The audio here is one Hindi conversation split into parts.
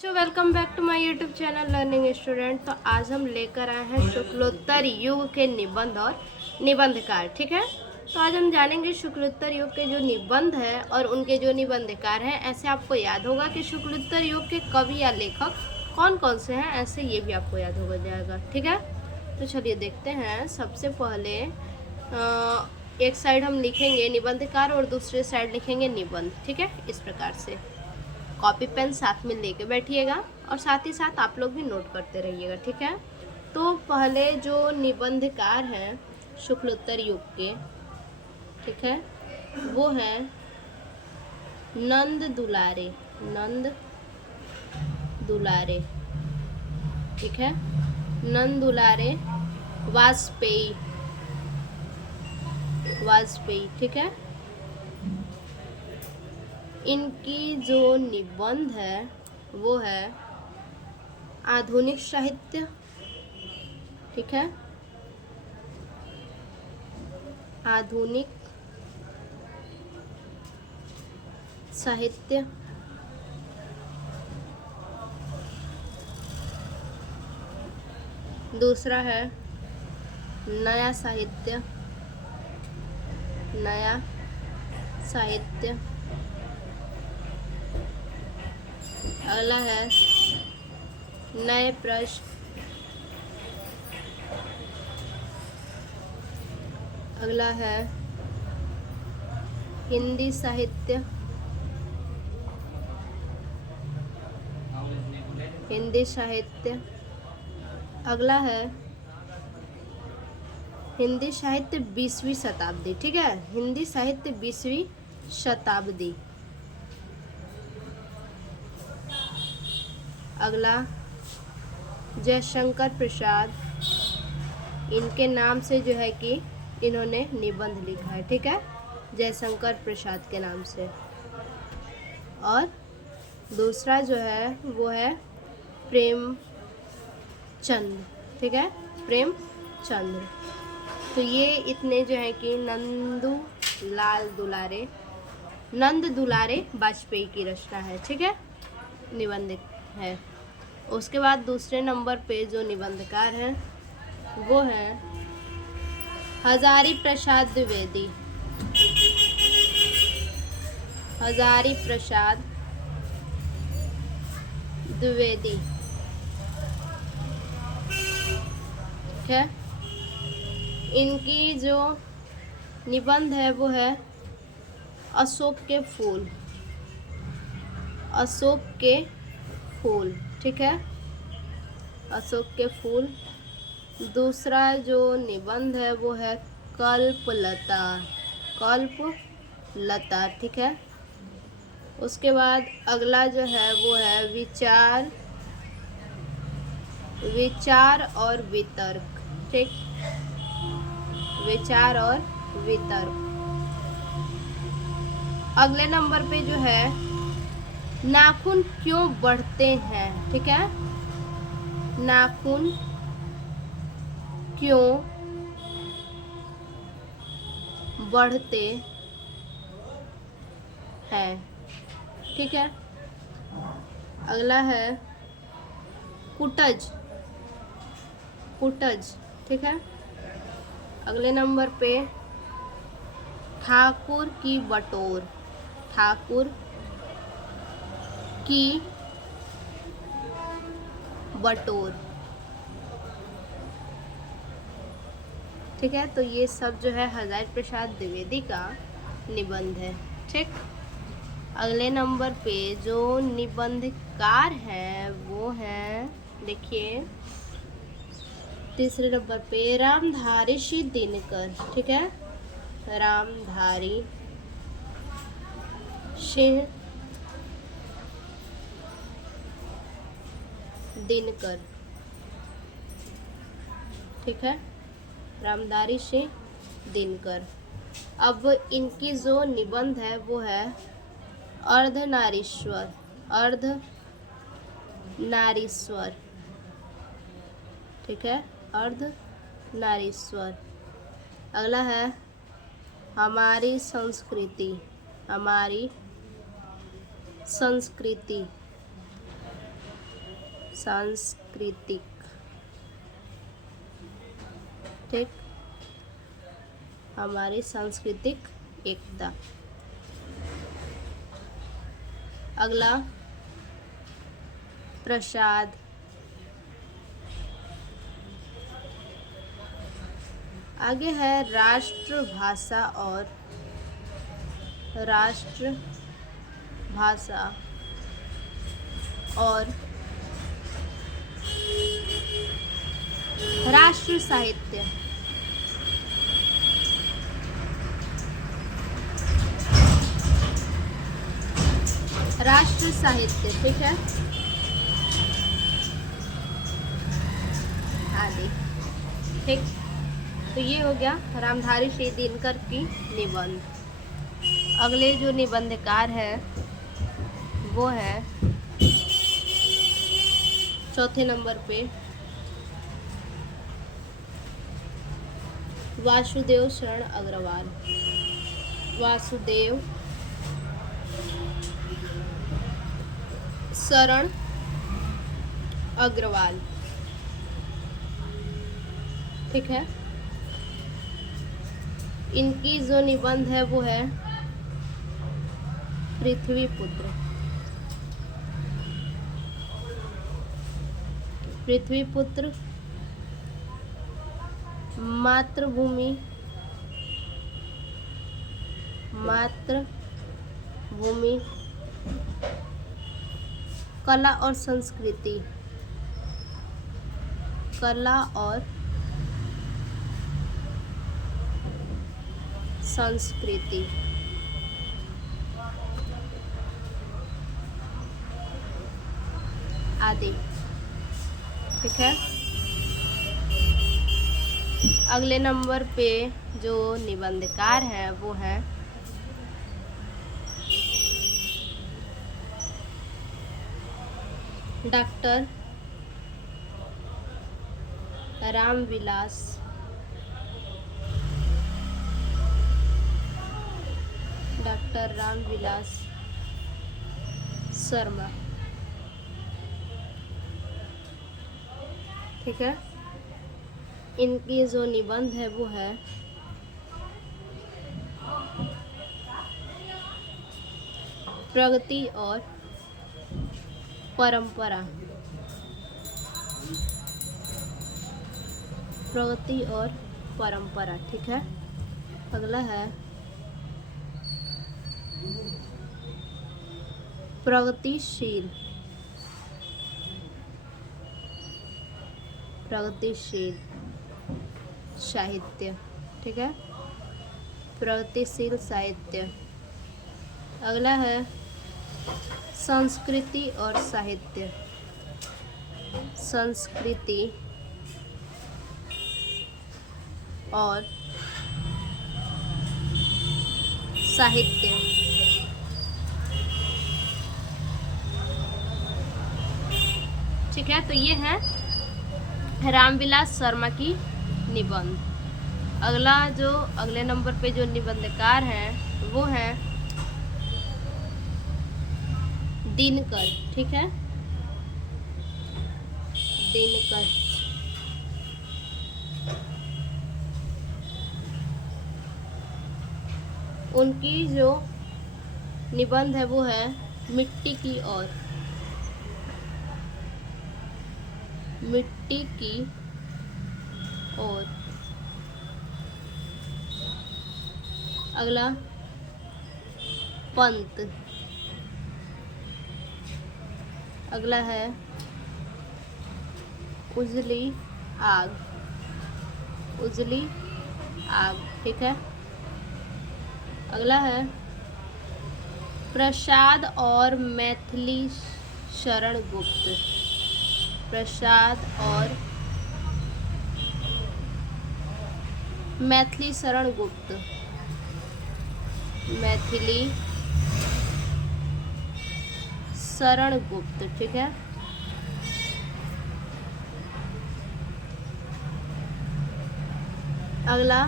Welcome back to my YouTube channel learning student. तो आज हम लेकर आए हैं शुक्लोत्तर युग के निबंध और निबंधकार। ठीक है, तो आज हम जानेंगे शुक्लोत्तर युग के जो निबंध है और उनके जो निबंधकार हैं। ऐसे आपको याद होगा कि शुक्लोत्तर युग के कवि या लेखक कौन कौन से हैं, ऐसे ये भी आपको याद होगा जाएगा। ठीक है, तो चलिए देखते हैं। सबसे पहले एक साइड हम लिखेंगे निबंधकार और दूसरे साइड लिखेंगे निबंध। ठीक है, इस प्रकार से कॉपी पेन साथ में लेके बैठिएगा और साथ ही साथ आप लोग भी नोट करते रहिएगा। ठीक है, तो पहले जो निबंधकार हैं शुक्लोत्तर युग के, ठीक है, वो है नंद दुलारे। नंद दुलारे, ठीक है, नंद दुलारे वाजपेयी। वाजपेयी, ठीक है। इनकी जो निबंध है वो है आधुनिक साहित्य। ठीक है, आधुनिक साहित्य। दूसरा है नया साहित्य। नया साहित्य। अगला है नए प्रश्न। अगला है हिंदी साहित्य। हिंदी साहित्य। अगला है हिंदी साहित्य 20वीं शताब्दी। ठीक है, हिंदी साहित्य 20वीं शताब्दी। अगला जयशंकर प्रसाद। इनके नाम से जो है कि इन्होंने निबंध लिखा है। ठीक है, जयशंकर प्रसाद के नाम से। और दूसरा जो है वो है प्रेमचंद। ठीक है, प्रेमचंद। तो ये इतने जो है कि नंद दुलारे वाजपेयी की रचना है। ठीक है, निबंध है। उसके बाद दूसरे नंबर पे जो निबंधकार हैं वो है हजारी प्रसाद द्विवेदी। हजारी प्रसाद द्विवेदी, ठीक है। इनकी जो निबंध है वो है अशोक के फूल। अशोक के फूल, ठीक है, अशोक के फूल। दूसरा जो निबंध है वो है कल्पलता। कल्पलता, ठीक है। उसके बाद अगला जो है वो है विचार और वितर्क। ठीक, विचार और वितर्क। अगले नंबर पे जो है नाखून क्यों बढ़ते हैं। ठीक है, नाखून क्यों बढ़ते हैं। ठीक है, अगला है कुटज। कुटज, ठीक है। अगले नंबर पे ठाकुर की बटोर। ठाकुर की बटोर, ठीक है। तो ये सब जो है हजारी प्रसाद द्विवेदी का निबंध है। ठीक, अगले नंबर पे जो निबंधकार है वो है, देखिए तीसरे नंबर पे रामधारी सिंह दिनकर। ठीक है, रामधारी सिंह दिनकर, ठीक है, रामधारी सिंह दिनकर। अब इनकी जो निबंध है वो है अर्धनारीश्वर। अर्धनारीश्वर, ठीक है, अर्धनारीश्वर। अगला है हमारी संस्कृति। हमारी संस्कृति, सांस्कृतिक, ठीक, हमारी सांस्कृतिक एकता। अगला प्रसाद, आगे है राष्ट्रभाषा और राष्ट्रभाषा और राष्ट्र साहित्य। राष्ट्र साहित्य, ठीक है, आदि, ठीक। तो ये हो गया रामधारी सिंह दिनकर की निबंध। अगले जो निबंधकार है वो है चौथे नंबर पे वासुदेव शरण अग्रवाल। वासुदेव शरण अग्रवाल, ठीक है। इनकी जो निबंध है वो है पृथ्वीपुत्र। पृथ्वीपुत्र, मातृभूमि, मातृभूमि, कला और संस्कृति, कला और संस्कृति, आदि, ठीक है। अगले नंबर पे जो निबंधकार है वो है डॉक्टर रामविलास शर्मा, ठीक है। इनकी जो निबंध है वो है प्रगति और परंपरा। प्रगति और परंपरा, ठीक है। अगला है प्रगतिशील, प्रगतिशील साहित्य, ठीक है, प्रगतिशील साहित्य। अगला है संस्कृति और साहित्य, संस्कृति और साहित्य। ठीक है, तो ये है रामविलास शर्मा की निबंध। अगला जो अगले नंबर पे जो निबंधकार हैं वो है दिनकर, ठीक है, दिनकर। उनकी जो निबंध है वो है मिट्टी की ओर, मिट्टी की ओर। अगला पंत। अगला है उजली आग, उजली आग, ठीक है। अगला है प्रसाद और मैथिली शरण गुप्त, प्रसाद और मैथिली शरण गुप्त, मैथिली शरण गुप्त, ठीक है। अगला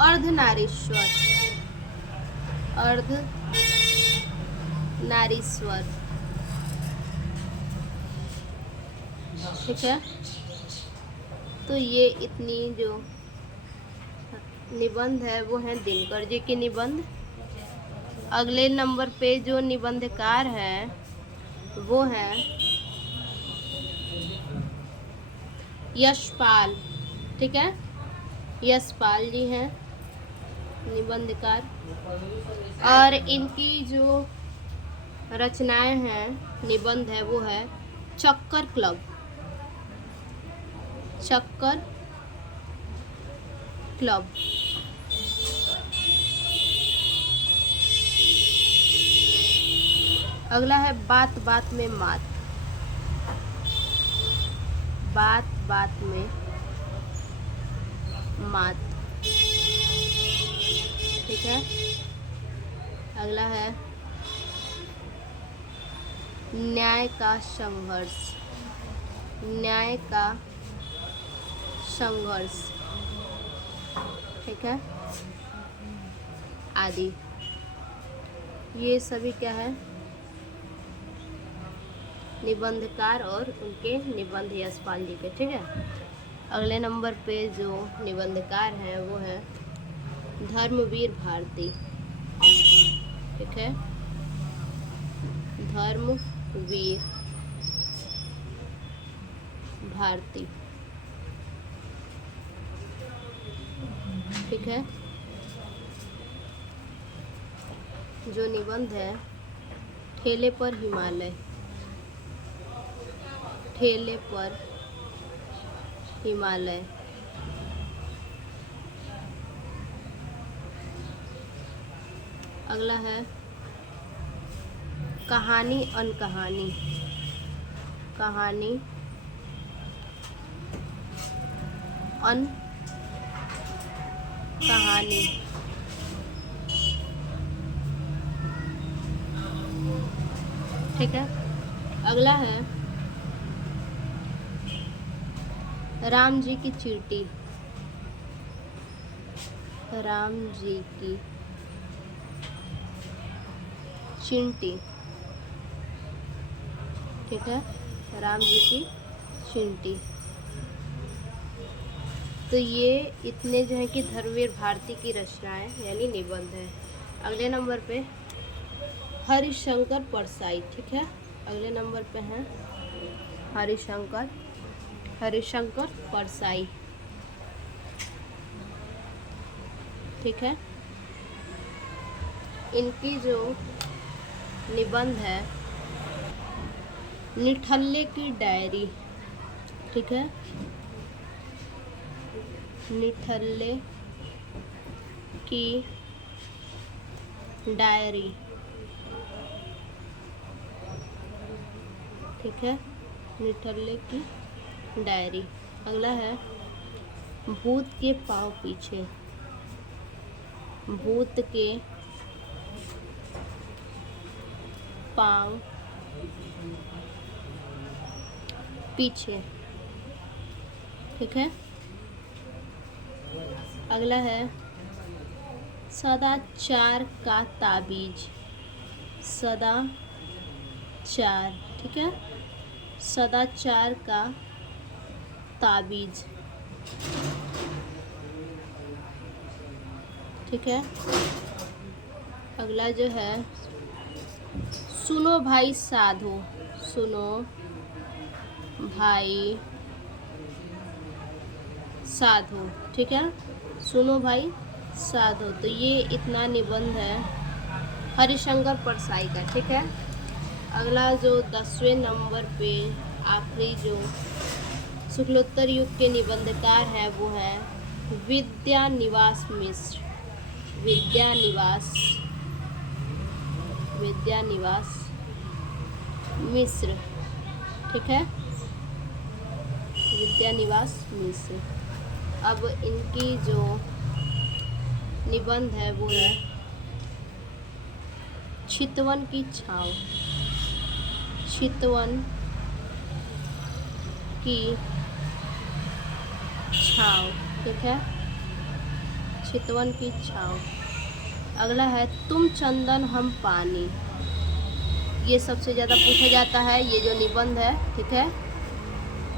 अर्धनारीश्वर, अर्धनारीश्वर ठीक है। तो ये इतनी जो निबंध है वो है दिनकर जी के निबंध। अगले नंबर पे जो निबंधकार है वो है यशपाल। ठीक है, यशपाल जी हैं निबंधकार। और इनकी जो रचनाएं हैं, निबंध है वो है चक्कर क्लब। चक्कर क्लब। अगला है बात बात में मात। बात बात में मात। ठीक है। अगला है न्याय का संघर्ष। न्याय का संघर्ष। ठीक है, आदि। ये सभी क्या है, निबंधकार और उनके निबंध यशपाल जी के। ठीक है। अगले नंबर पे जो निबंधकार हैं वो है धर्मवीर भारती। ठीक है, धर्मवीर भारती। ठीक है। जो निबंध है ठेले पर हिमालय। ठेले पर हिमालय। अगला है कहानी अनकहानी। कहानी अन कहानी। ठीक है। अगला है राम जी की चींटी। राम जी की चींटी। ठीक है, राम जी की चींटी। तो ये इतने जो है कि धर्मवीर भारती की रचनाएं यानी निबंध है। अगले नंबर पे हरिशंकर परसाई। ठीक है, अगले नंबर पे हैं हरिशंकर परसाई। ठीक है। इनकी जो निबंध है निठल्ले की डायरी। ठीक है, निठल्ले की डायरी। ठीक है, निठल्ले की डायरी। अगला है भूत के पाँव पीछे। भूत के पाँव पीछे। ठीक है। अगला है सदाचार का ताबीज। सदाचार। ठीक है, सदाचार का ताबीज। ठीक है। अगला जो है सुनो भाई साधो। सुनो भाई साधो। ठीक है, सुनो भाई साधो। तो ये इतना निबंध है हरिशंकर परसाई का। ठीक है। अगला जो 10वें नंबर पे आखिरी जो शुक्लोत्तर युग के निबंधकार हैं वो है विद्यानिवास मिश्र। विद्यानिवास मिश्र। ठीक है, विद्यानिवास मिश्र। अब इनकी जो निबंध है वो है चितवन की छाँव। चितवन की छाँव। ठीक है, चितवन की छाँव। अगला है तुम चंदन हम पानी। ये सबसे ज़्यादा पूछा जाता है ये जो निबंध है। ठीक है,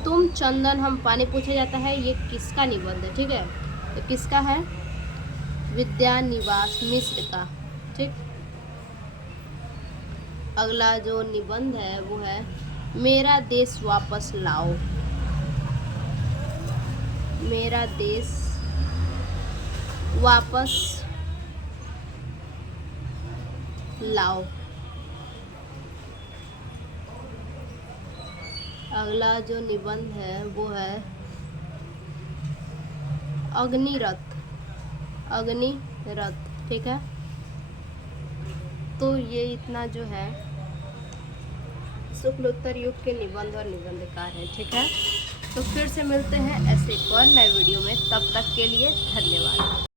तुम चंदन हम पानी पूछा जाता है, ये किसका निबंध है? ठीक है, तो किसका है? विद्यानिवास मिश्र का। ठीक, अगला जो निबंध है वो है मेरा देश वापस लाओ। मेरा देश वापस लाओ। अगला जो निबंध है वो है अग्निरथ। अग्निरथ, ठीक है। तो ये इतना जो है शुक्लोत्तर युग के निबंध और निबंधकार है। ठीक है, तो फिर से मिलते हैं ऐसे एक और नए वीडियो में, तब तक के लिए धन्यवाद।